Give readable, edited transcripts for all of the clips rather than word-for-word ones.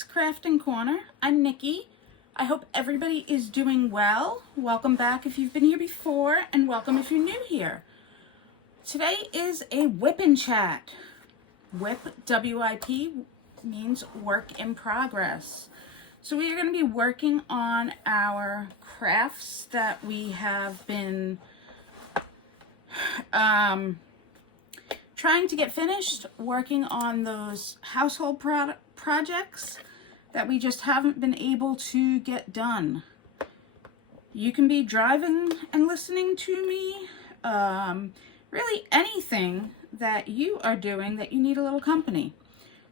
Nikki's Crafting Corner. I'm Nikki. I hope everybody is doing well. Welcome back if you've been here before, and welcome if you're new here. Today is a WIP N Chat. WIP, W-I-P, means work in progress. So we are going to be working on our crafts that we have been trying to get finished, working on those household projects that we just haven't been able to get done. You can be driving and listening to me, really anything that you are doing that you need a little company.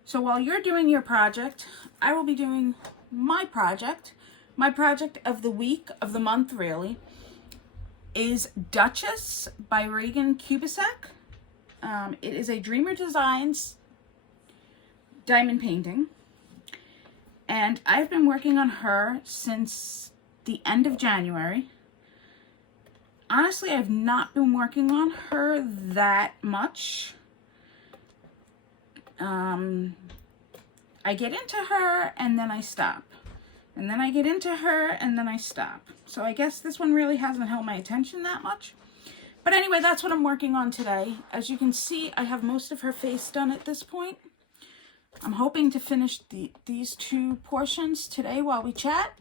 So while you're doing your project, I will be doing my project. My project of the week, of the month really, is Duchess by Regan Kubicek. It is a Dreamer Designs diamond painting, and I've been working on her since the end of January. Honestly, I've not been working on her that much. I get into her and then I stop. And then I get into her and then I stop. So I guess this one really hasn't held my attention that much. But anyway, that's what I'm working on today. As you can see, I have most of her face done at this point. I'm hoping to finish these two portions today while we chat.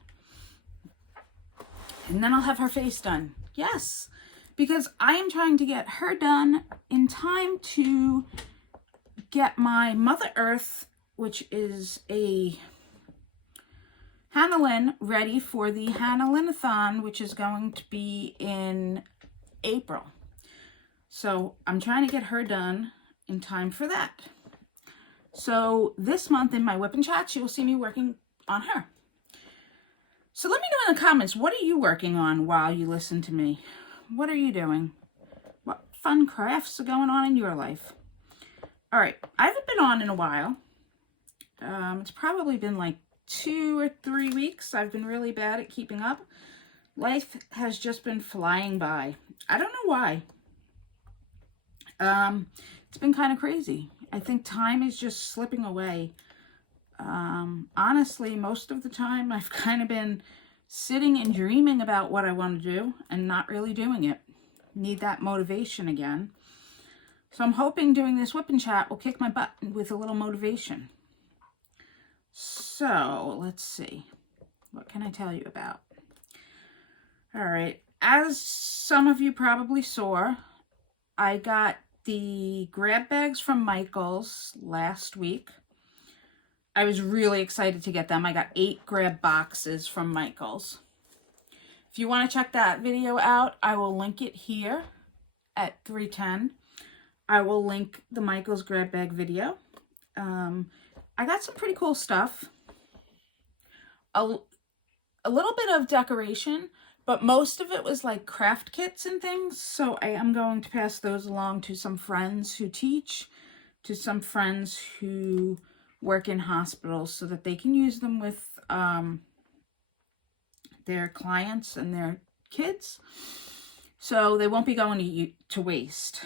And then I'll have her face done. Yes, because I am trying to get her done in time to get my Mother Earth, which is a Hannah Lynn, ready for the Hannah Lynn-a-thon, which is going to be in April. So I'm trying to get her done in time for that. So this month in my WIP N Chats, you will see me working on her. So let me know in the comments, what are you working on while you listen to me? What are you doing? What fun crafts are going on in your life? All right, I haven't been on in a while. It's probably been like 2 or 3 weeks. I've been really bad at keeping up. Life has just been flying by. I don't know why. It's been kind of crazy. I think time is just slipping away. Honestly, most of the time I've kind of been sitting and dreaming about what I want to do and not really doing it. Need that motivation again. So I'm hoping doing this WIP N Chat will kick my butt with a little motivation. So let's see. What can I tell you about? All right. As some of you probably saw, I got the grab bags from Michaels last week. I was really excited to get them. I got 8 grab boxes from Michaels. If you want to check that video out, I will link it here at 3:10. I will link the Michaels grab bag video. I got some pretty cool stuff. A little bit of decoration, but most of it was like craft kits and things. So I am going to pass those along to some friends who teach, to some friends who work in hospitals, so that they can use them with their clients and their kids. So they won't be going to waste.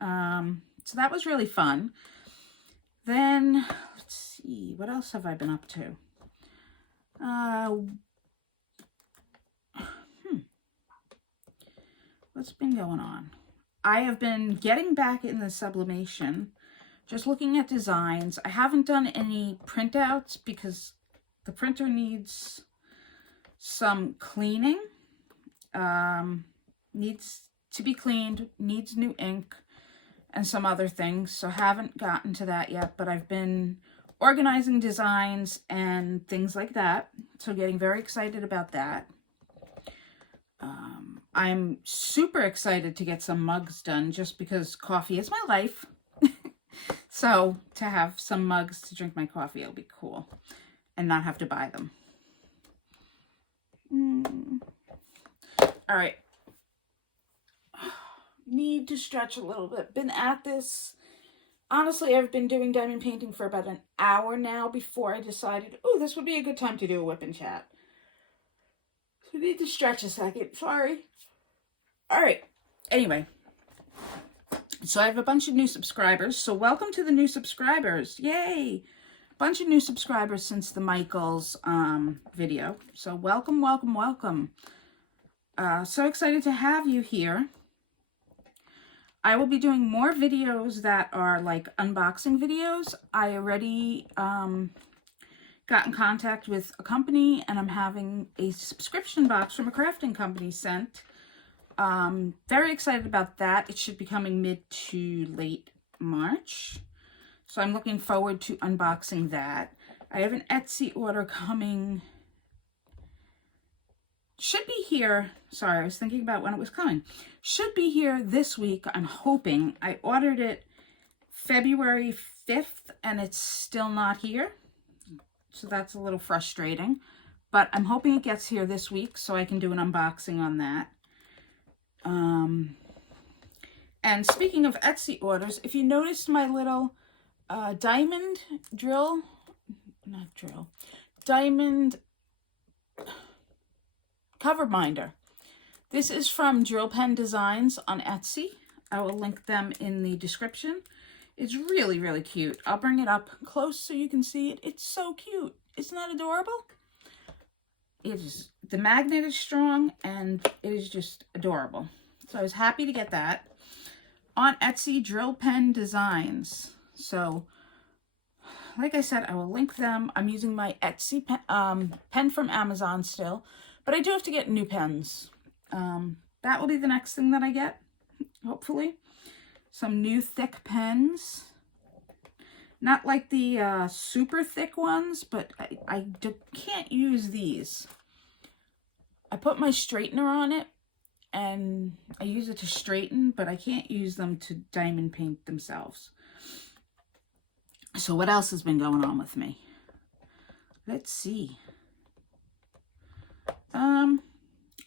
So that was really fun. Then, let's see, what else have I been up to? What's been going on? I have been getting back in the sublimation, just looking at designs. I haven't done any printouts because the printer needs some cleaning. Needs to be cleaned, needs new ink, and some other things. So haven't gotten to that yet, but I've been organizing designs and things like that. So getting very excited about that. I'm super excited to get some mugs done just because coffee is my life. So to have some mugs to drink my coffee, it'll be cool and not have to buy them. All right. Need to stretch a little bit. Been at this. Honestly, I've been doing diamond painting for about an hour now before I decided, oh, this would be a good time to do a WIP N Chat. So I need to stretch a second. Sorry. All right. Anyway. So I have a bunch of new subscribers. So welcome to the new subscribers. Yay. bunch of new subscribers since the Michaels video. So welcome, welcome, welcome. So excited to have you here. I will be doing more videos that are like unboxing videos. I already got in contact with a company and I'm having a subscription box from a crafting company sent. Very excited about that. It should be coming mid to late March. So I'm looking forward to unboxing that. I have an Etsy order coming. Should be here. Sorry, I was thinking about when it was coming. Should be here this week, I'm hoping. I ordered it February 5th and it's still not here. So that's a little frustrating. But I'm hoping it gets here this week so I can do an unboxing on that. And speaking of Etsy orders, if you noticed my little diamond cover binder. This is from Drill Pen Designs on Etsy. I will link them in the description. It's really, really cute. I'll bring it up close so you can see it. It's so cute. Isn't that adorable? It is. The magnet is strong and it is just adorable. So I was happy to get that. On Etsy, Drill Pen Designs. So, like I said, I will link them. I'm using my Etsy pen from Amazon still. But I do have to get new pens. That will be the next thing that I get, hopefully. Some new thick pens. Not like the super thick ones, but I can't use these. I put my straightener on it, and I use it to straighten, but I can't use them to diamond paint themselves. So what else has been going on with me? Let's see.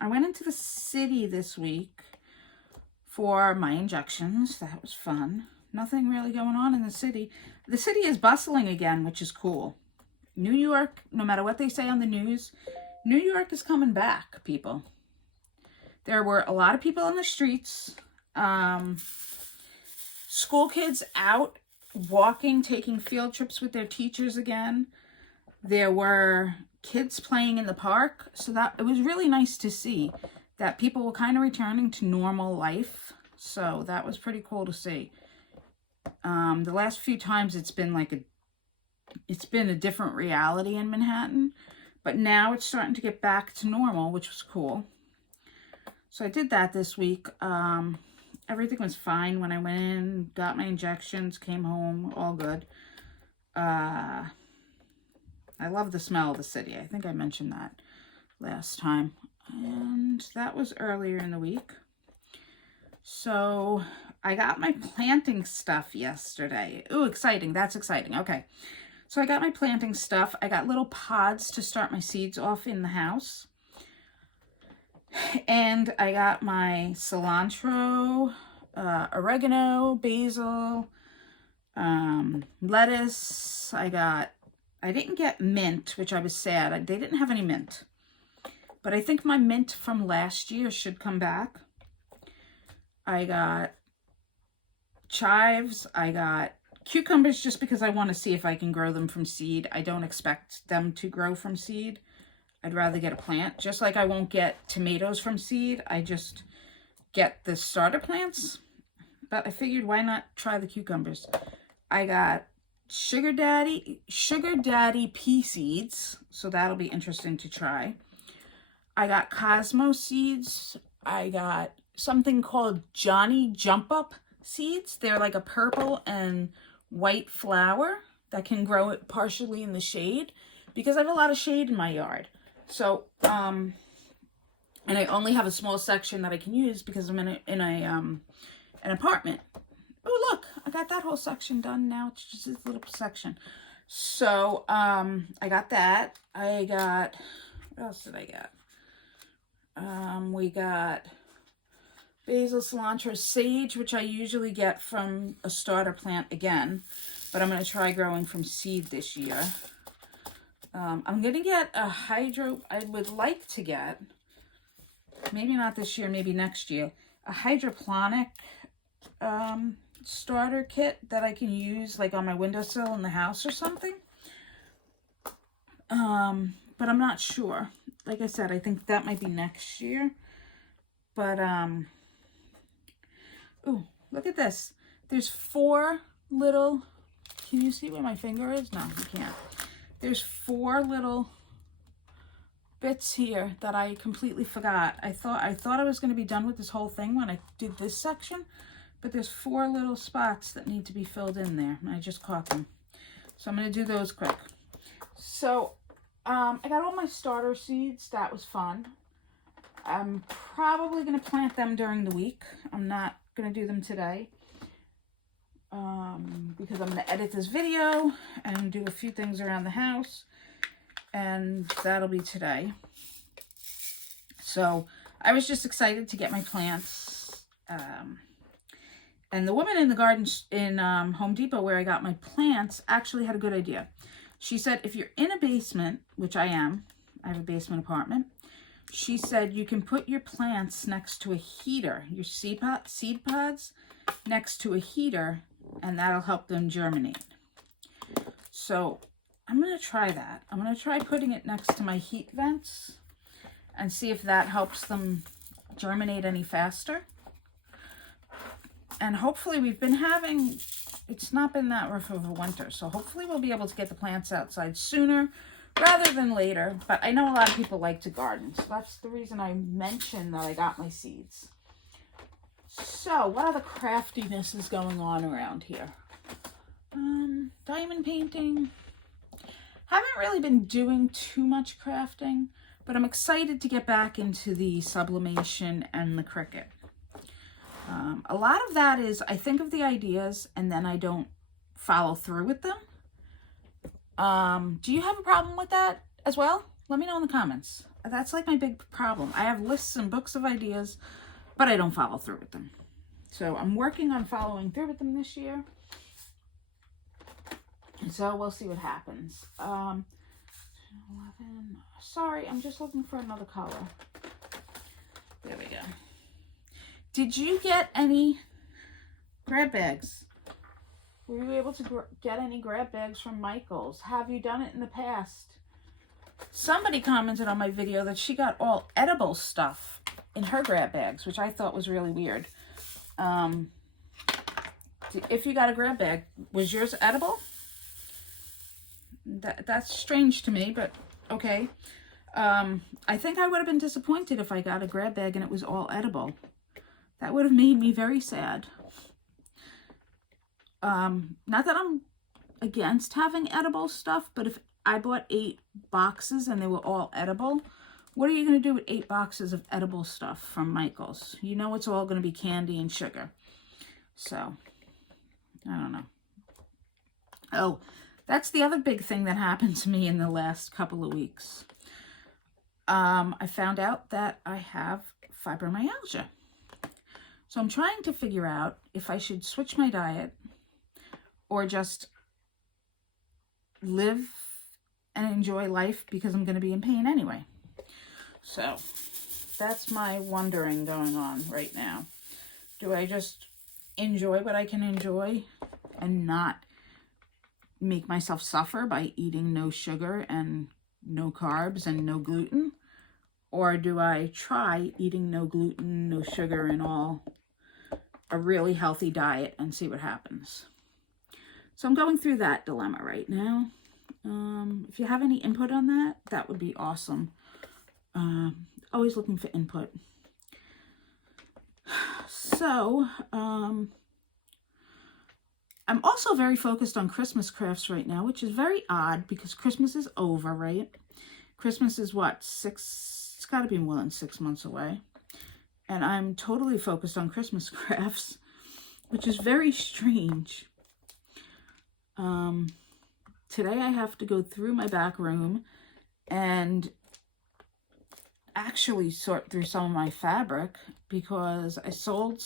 I went into the city this week for my injections. That was fun. Nothing really going on in the city. The city is bustling again, which is cool. New York, no matter what they say on the news, New York is coming back, people. There were a lot of people on the streets. School kids out walking, taking field trips with their teachers again. There were kids playing in the park, so that it was really nice to see that people were kind of returning to normal life. So that was pretty cool to see. The last few times it's been a different reality in Manhattan, but now it's starting to get back to normal, which was cool. So I did that this week. Everything was fine when I went in, got my injections, came home, all good. I love the smell of the city. I think I mentioned that last time. And that was earlier in the week. So I got my planting stuff yesterday. Ooh, exciting. That's exciting. Okay. So I got my planting stuff. I got little pods to start my seeds off in the house. And I got my cilantro, oregano, basil, lettuce. I didn't get mint, which I was sad. They didn't have any mint. But I think my mint from last year should come back. I got chives. I got cucumbers just because I want to see if I can grow them from seed. I don't expect them to grow from seed. I'd rather get a plant. Just like I won't get tomatoes from seed. I just get the starter plants. But I figured why not try the cucumbers. I got Sugar Daddy pea seeds, so that'll be interesting to try. I got Cosmo seeds. I got something called Johnny Jump Up seeds. They're like a purple and white flower that can grow it partially in the shade because I have a lot of shade in my yard. So, and I only have a small section that I can use because I'm in an apartment. Oh, look, I got that whole section done now. It's just this little section. So, I got that. I got, what else did I get? We got basil, cilantro, sage, which I usually get from a starter plant again. But I'm going to try growing from seed this year. I'm going to get a I would like to get, maybe not this year, maybe next year, a hydroponic starter kit that I can use like on my windowsill in the house or something. but I'm not sure. Like I said, I think that might be next year. But, ooh, look at this. There's 4 little, can you see where my finger is? No, you can't. There's 4 little bits here that I completely forgot. I thought I was going to be done with this whole thing when I did this section, but there's 4 little spots that need to be filled in there, and I just caught them. So I'm going to do those quick. So I got all my starter seeds. That was fun. I'm probably going to plant them during the week. I'm not going to do them today because I'm going to edit this video and do a few things around the house, and that'll be today. So I was just excited to get my plants. And the woman in the garden in Home Depot where I got my plants actually had a good idea. She said, if you're in a basement, which I am, I have a basement apartment, she said you can put your plants next to a heater, your seed pods next to a heater, and that'll help them germinate. So I'm going to try that. I'm going to try putting it next to my heat vents and see if that helps them germinate any faster. And hopefully we've been having, it's not been that rough of a winter, so hopefully we'll be able to get the plants outside sooner rather than later. But I know a lot of people like to garden, so that's the reason I mentioned that I got my seeds. So what other craftiness is going on around here? Diamond painting. Haven't really been doing too much crafting, but I'm excited to get back into the sublimation and the Cricut. A lot of that is I think of the ideas and then I don't follow through with them. Do you have a problem with that as well? Let me know in the comments. That's like my big problem. I have lists and books of ideas, but I don't follow through with them. So I'm working on following through with them this year. So we'll see what happens. 11. Sorry, I'm just looking for another color. There we go. Did you get any grab bags? Were you able to get any grab bags from Michael's? Have you done it in the past? Somebody commented on my video that she got all edible stuff in her grab bags, which I thought was really weird. If you got a grab bag, was yours edible? That's strange to me, but okay. I think I would have been disappointed if I got a grab bag and it was all edible. That would have made me very sad. Not that I'm against having edible stuff, but if I bought 8 boxes and they were all edible, what are you going to do with 8 boxes of edible stuff from Michael's? You know it's all going to be candy and sugar. So, I don't know. Oh, that's the other big thing that happened to me in the last couple of weeks. I found out that I have fibromyalgia. So I'm trying to figure out if I should switch my diet or just live and enjoy life because I'm going to be in pain anyway. So that's my wondering going on right now. Do I just enjoy what I can enjoy and not make myself suffer by eating no sugar and no carbs and no gluten? Or do I try eating no gluten, no sugar, and all a really healthy diet and see what happens? So I'm going through that dilemma right now. If you have any input on that, that would be awesome. Always looking for input. So, I'm also very focused on Christmas crafts right now, which is very odd because Christmas is over, right? Christmas is what, it's got to be more than 6 months away. And I'm totally focused on Christmas crafts, which is very strange. Today I have to go through my back room and actually sort through some of my fabric because I sold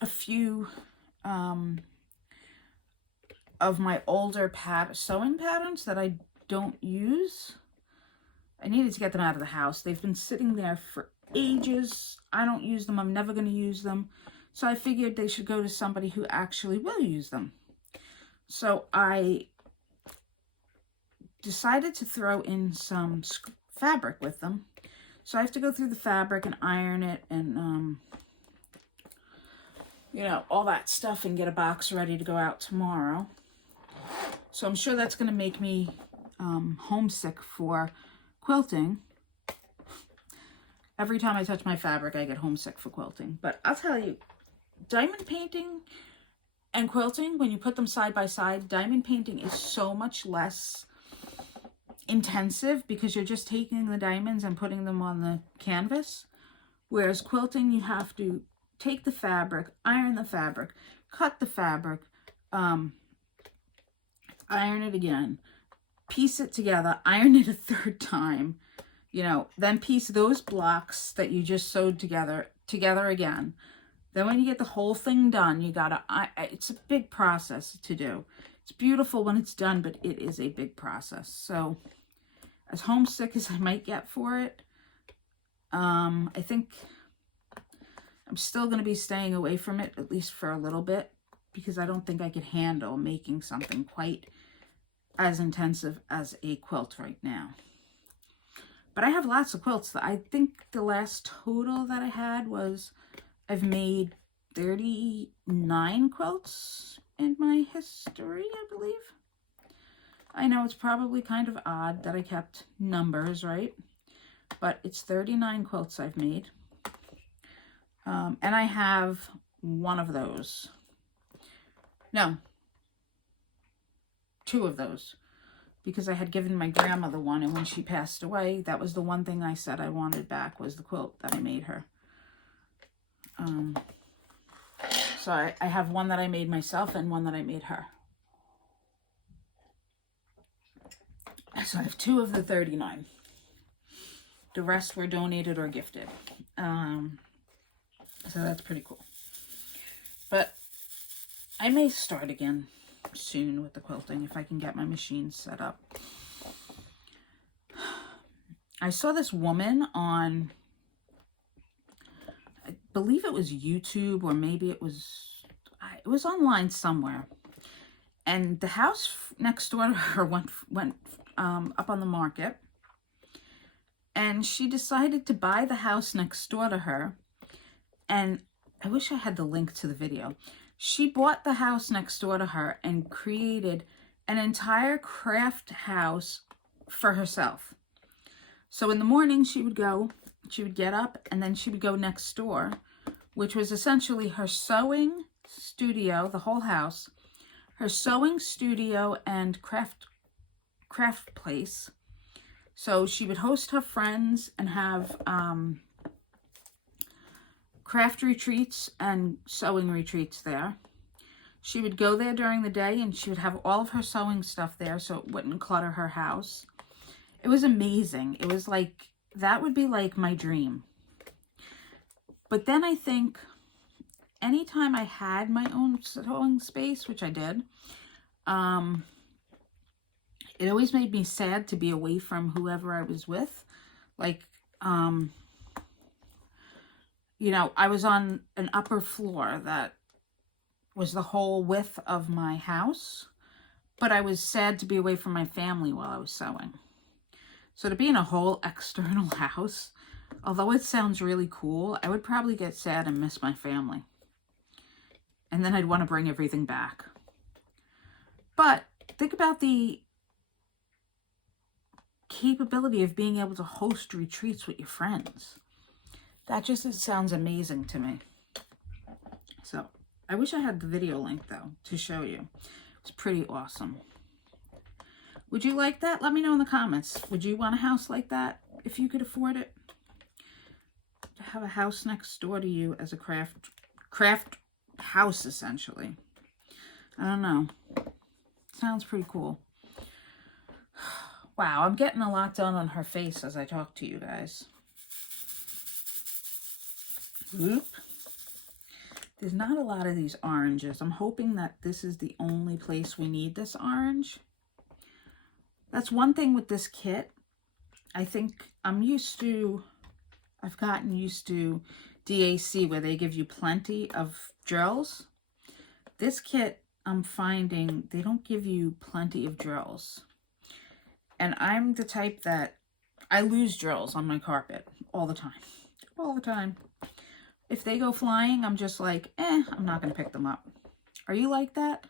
a few of my older sewing patterns that I don't use. I needed to get them out of the house. They've been sitting there for ages. I don't use them. I'm never going to use them. So I figured they should go to somebody who actually will use them. So I decided to throw in some fabric with them. So I have to go through the fabric and iron it and, you know, all that stuff and get a box ready to go out tomorrow. So I'm sure that's going to make me homesick for quilting. Every time I touch my fabric, I get homesick for quilting. But I'll tell you, diamond painting and quilting, when you put them side by side, diamond painting is so much less intensive because you're just taking the diamonds and putting them on the canvas. Whereas quilting, you have to take the fabric, iron the fabric, cut the fabric, iron it again, piece it together, iron it a third time, you know, then piece those blocks that you just sewed together again. Then when you get the whole thing done, you gotta, it's a big process to do. It's beautiful when it's done, but it is a big process. So as homesick as I might get for it, I think I'm still going to be staying away from it, at least for a little bit, because I don't think I could handle making something quite as intensive as a quilt right now. But I have lots of quilts. I think the last total that I had was, I've made 39 quilts in my history, I believe. I know it's probably kind of odd that I kept numbers, right? But it's 39 quilts I've made. And I have one of those. No. 2 of those. Because I had given my grandmother one, and when she passed away, that was the one thing I said I wanted back, was the quilt that I made her. So I have one that I made myself and one that I made her. So I have 2 of the 39. The rest were donated or gifted. So that's pretty cool. But I may start again soon with the quilting if I can get my machine set up. I saw this woman on, I believe it was YouTube, or maybe it was online somewhere. And the house next door to her went up on the market. And she decided to buy the house next door to her. And I wish I had the link to the video. She bought the house next door to her and created an entire craft house for herself. So in the morning she would get up, and then she would go next door, which was essentially her sewing studio, the whole house, her sewing studio and craft place. So she would host her friends and have craft retreats and sewing retreats there. She would go there during the day, and she would have all of her sewing stuff there so it wouldn't clutter her house. It was amazing. It was like, that would be like my dream. But then I think anytime I had my own sewing space, which I did, it always made me sad to be away from whoever I was with. Like, you know, I was on an upper floor that was the whole width of my house, but I was sad to be away from my family while I was sewing. So to be in a whole external house, although it sounds really cool, I would probably get sad and miss my family. And then I'd want to bring everything back. But think about the capability of being able to host retreats with your friends. That just sounds amazing to me. So I wish I had the video link though to show you. It's pretty awesome. Would you like that? Let me know in the comments. Would you want a house like that if you could afford it? To have a house next door to you as a craft house, essentially. I don't know. Sounds pretty cool. Wow, I'm getting a lot done on her face as I talk to you guys. Oop. There's not a lot of these oranges. I'm hoping that this is the only place we need this orange. That's one thing with this kit. I think I've gotten used to DAC where they give you plenty of drills. This kit, I'm finding they don't give you plenty of drills. And I'm the type that I lose drills on my carpet all the time. All the time. If they go flying, I'm just like, I'm not going to pick them up. Are you like that?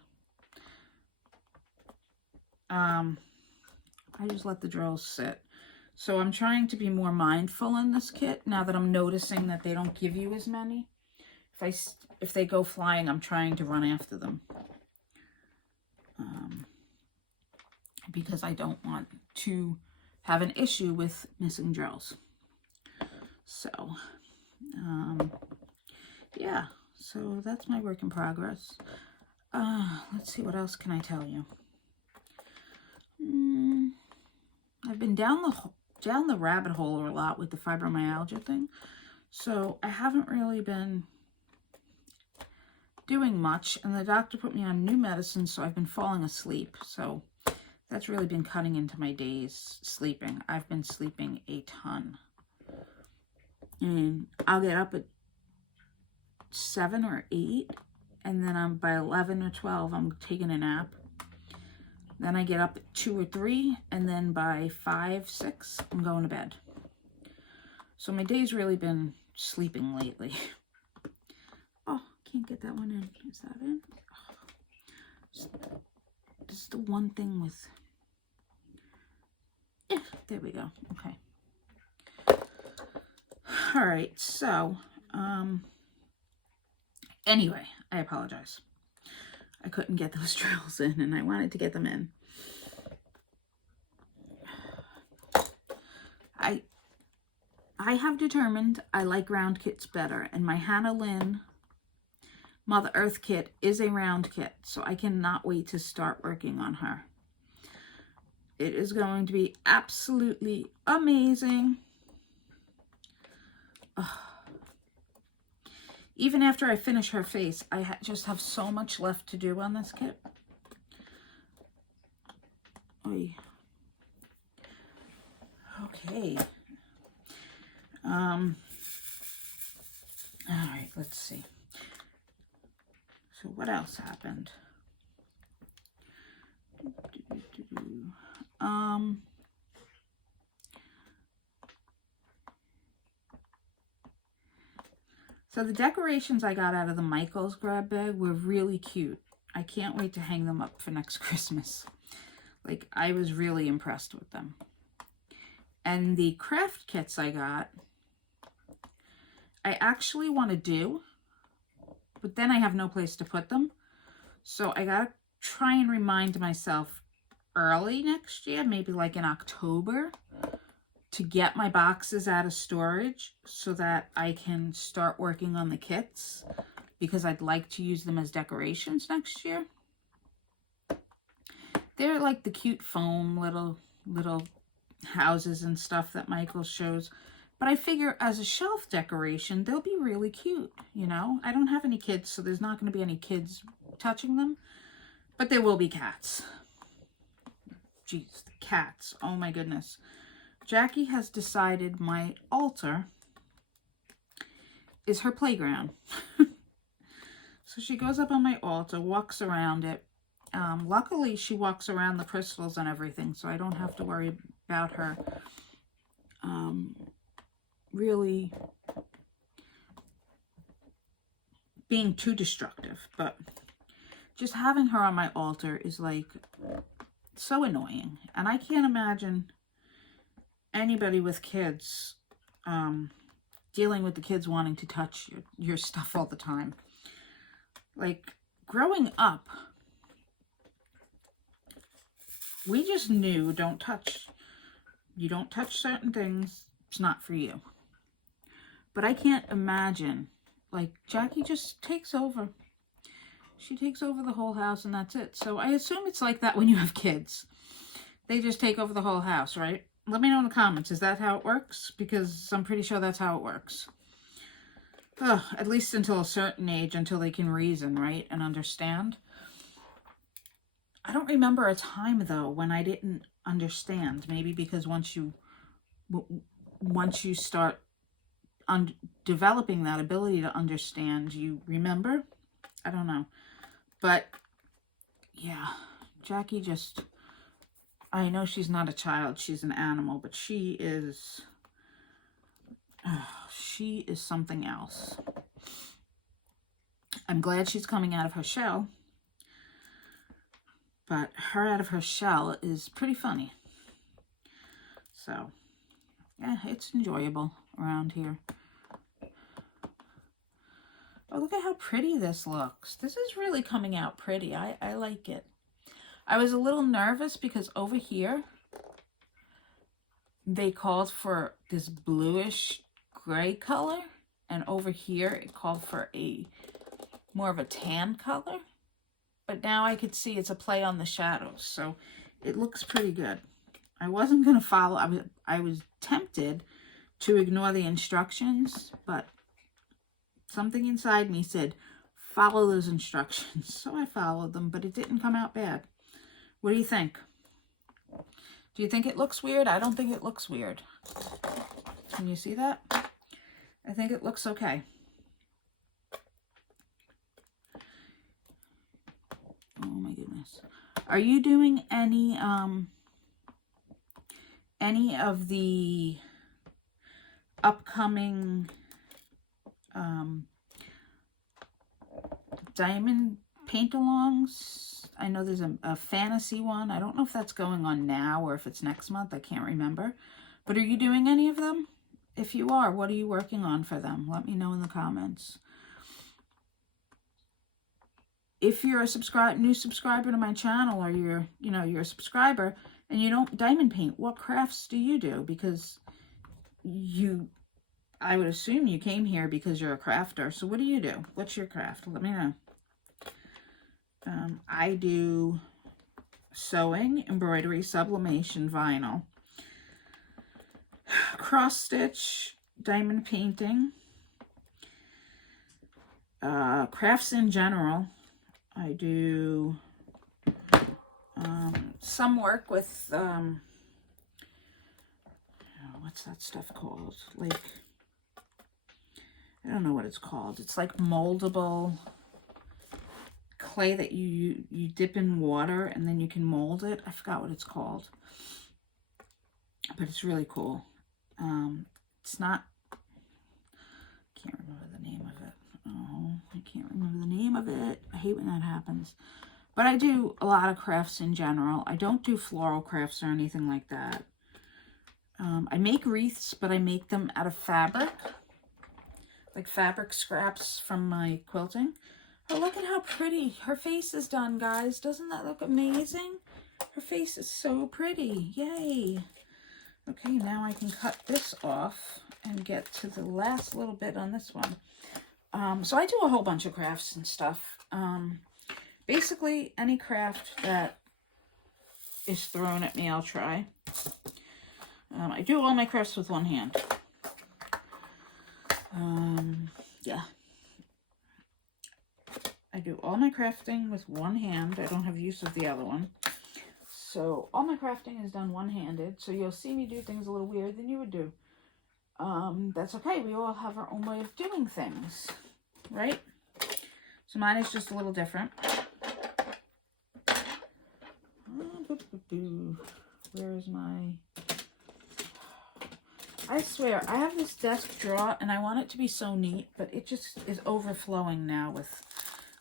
I just let the drills sit. So I'm trying to be more mindful in this kit now that I'm noticing that they don't give you as many. If they go flying, I'm trying to run after them. Because I don't want to have an issue with missing drills. So, yeah, so that's my work in progress. Let's see, what else can I tell you? I've been down the rabbit hole a lot with the fibromyalgia thing, so I haven't really been doing much, and the doctor put me on new medicine, so I've been falling asleep, so that's really been cutting into my days sleeping. I've been sleeping a ton, and I'll get up at 7 or 8, and then by 11 or 12 I'm taking a nap. Then I get up at 2 or 3, and then by 5, 6 I'm going to bed. So my day's really been sleeping lately. Oh, can't get that one in. Is that in? Oh, this is the one thing with... Yeah, there we go. Okay. All right, so... Anyway, I apologize. I couldn't get those drills in, and I wanted to get them in. I have determined I like round kits better, and my Hannah Lynn Mother Earth kit is a round kit, so I cannot wait to start working on her. It is going to be absolutely amazing. Oh. Even after I finish her face, I just have so much left to do on this kit. Oy. Okay. All right, let's see. So what else happened? So the decorations I got out of the Michaels grab bag were really cute. I can't wait to hang them up for next Christmas. Like, I was really impressed with them. And the craft kits I got, I actually want to do, but then I have no place to put them. So I gotta try and remind myself early next year, maybe like in October, to get my boxes out of storage so that I can start working on the kits, because I'd like to use them as decorations next year. They're like the cute foam little houses and stuff that Michael shows. But I figure as a shelf decoration, they'll be really cute, you know? I don't have any kids, so there's not going to be any kids touching them. But there will be cats. Jeez, the cats. Oh my goodness. Jackie has decided my altar is her playground. So she goes up on my altar, walks around it. Luckily, she walks around the crystals and everything, so I don't have to worry about her really being too destructive. But just having her on my altar is like so annoying. And I can't imagine anybody with kids dealing with the kids wanting to touch your stuff all the time. Like, growing up, we just knew, you don't touch certain things, it's not for you. But I can't imagine, like, Jackie just takes over. She takes over the whole house and that's it. So I assume it's like that when you have kids. They just take over the whole house, right? Let me know in the comments, is that how it works? Because I'm pretty sure that's how it works. At least until a certain age, until they can reason, right, and understand. I don't remember a time, though, when I didn't understand. Maybe because once you start developing that ability to understand, you remember. I don't know. But, yeah, Jackie just I know she's not a child, she's an animal, but she is something else. I'm glad she's coming out of her shell, but her out of her shell is pretty funny. So, yeah, it's enjoyable around here. Oh, look at how pretty this looks. This is really coming out pretty. I like it. I was a little nervous because over here, they called for this bluish gray color. And over here, it called for a more of a tan color. But now I could see it's a play on the shadows. So it looks pretty good. I wasn't going to follow. I was tempted to ignore the instructions, but something inside me said, follow those instructions. So I followed them, but it didn't come out bad. What do you think? Do you think it looks weird? I don't think it looks weird. Can you see that? I think it looks okay. Oh my goodness. Are you doing any of the upcoming diamond paint-alongs? I know there's a fantasy one. I don't know if that's going on now or if it's next month. I can't remember. But are you doing any of them? If you are, what are you working on for them? Let me know in the comments. If you're a new subscriber to my channel, or you're a subscriber and you don't diamond paint, what crafts do you do? Because I would assume you came here because you're a crafter. So what do you do? What's your craft? Let me know. I do sewing, embroidery, sublimation, vinyl, cross stitch, diamond painting, crafts in general. I do some work with, what's that stuff called? Like, I don't know what it's called. It's like moldable clay that you dip in water and then you can mold it. I forgot what it's called, but it's really cool. It's not, I can't remember the name of it. Oh, I can't remember the name of it. I hate when that happens. But I do a lot of crafts in general. I don't do floral crafts or anything like that. I make wreaths, but I make them out of fabric. Like fabric scraps from my quilting. Oh, look at how pretty her face is done, guys. Doesn't that look amazing? Her face is so pretty. Yay. Okay, now I can cut this off and get to the last little bit on this one. So I do a whole bunch of crafts and stuff. Basically, any craft that is thrown at me, I'll try. I do all my crafts with one hand. Yeah. I do all my crafting with one hand. I don't have use of the other one. So all my crafting is done one-handed. So you'll see me do things a little weird than you would do. That's okay. We all have our own way of doing things, right? So mine is just a little different. Where is my... I swear, I have this desk drawer and I want it to be so neat, but it just is overflowing now with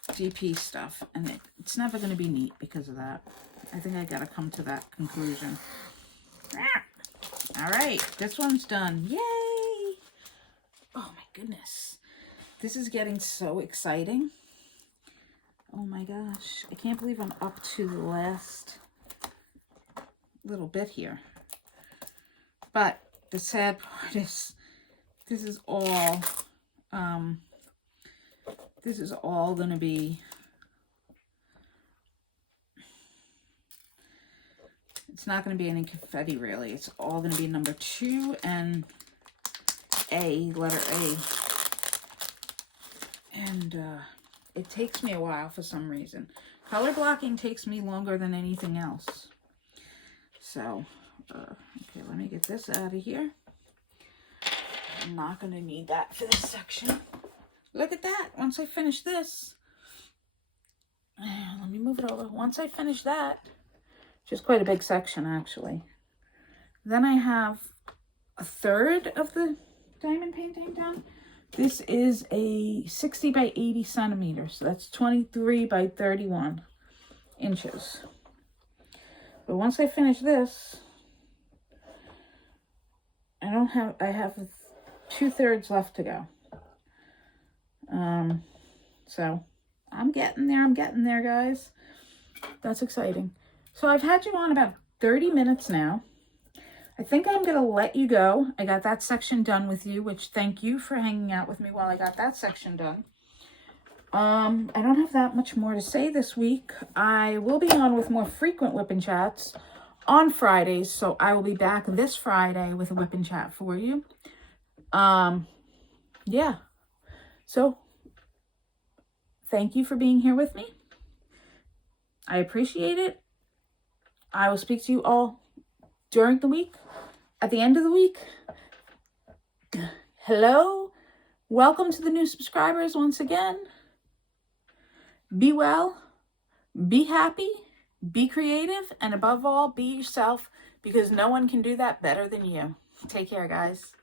DP stuff, and it's never going to be neat because of that. I think I got to come to that conclusion. All right, this one's done. Yay! Oh my goodness. This is getting so exciting. Oh my gosh. I can't believe I'm up to the last little bit here. But the sad part is this is all going to be, it's not going to be any confetti really. It's all going to be number 2 and letter A. And it takes me a while for some reason. Color blocking takes me longer than anything else. So, okay, let me get this out of here. I'm not going to need that for this section. Look at that. Once I finish this, let me move it over. Once I finish that, which is quite a big section actually. Then I have a third of the diamond painting done. This is a 60 by 80 centimeters, so that's 23 by 31 inches. But once I finish this, I have 2/3 left to go. So I'm getting there, guys. That's exciting. So I've had you on about 30 minutes now. I think I'm going to let you go. I got that section done with you, which thank you for hanging out with me while I got that section done. I don't have that much more to say this week. I will be on with more frequent WIP N Chats on Fridays, so I will be back this Friday with a WIP N Chat for you. Yeah. So, thank you for being here with me. I appreciate it. I will speak to you all during the week, at the end of the week. Hello. Welcome to the new subscribers once again. Be well, be happy, be creative, and above all, be yourself, because no one can do that better than you. Take care, guys.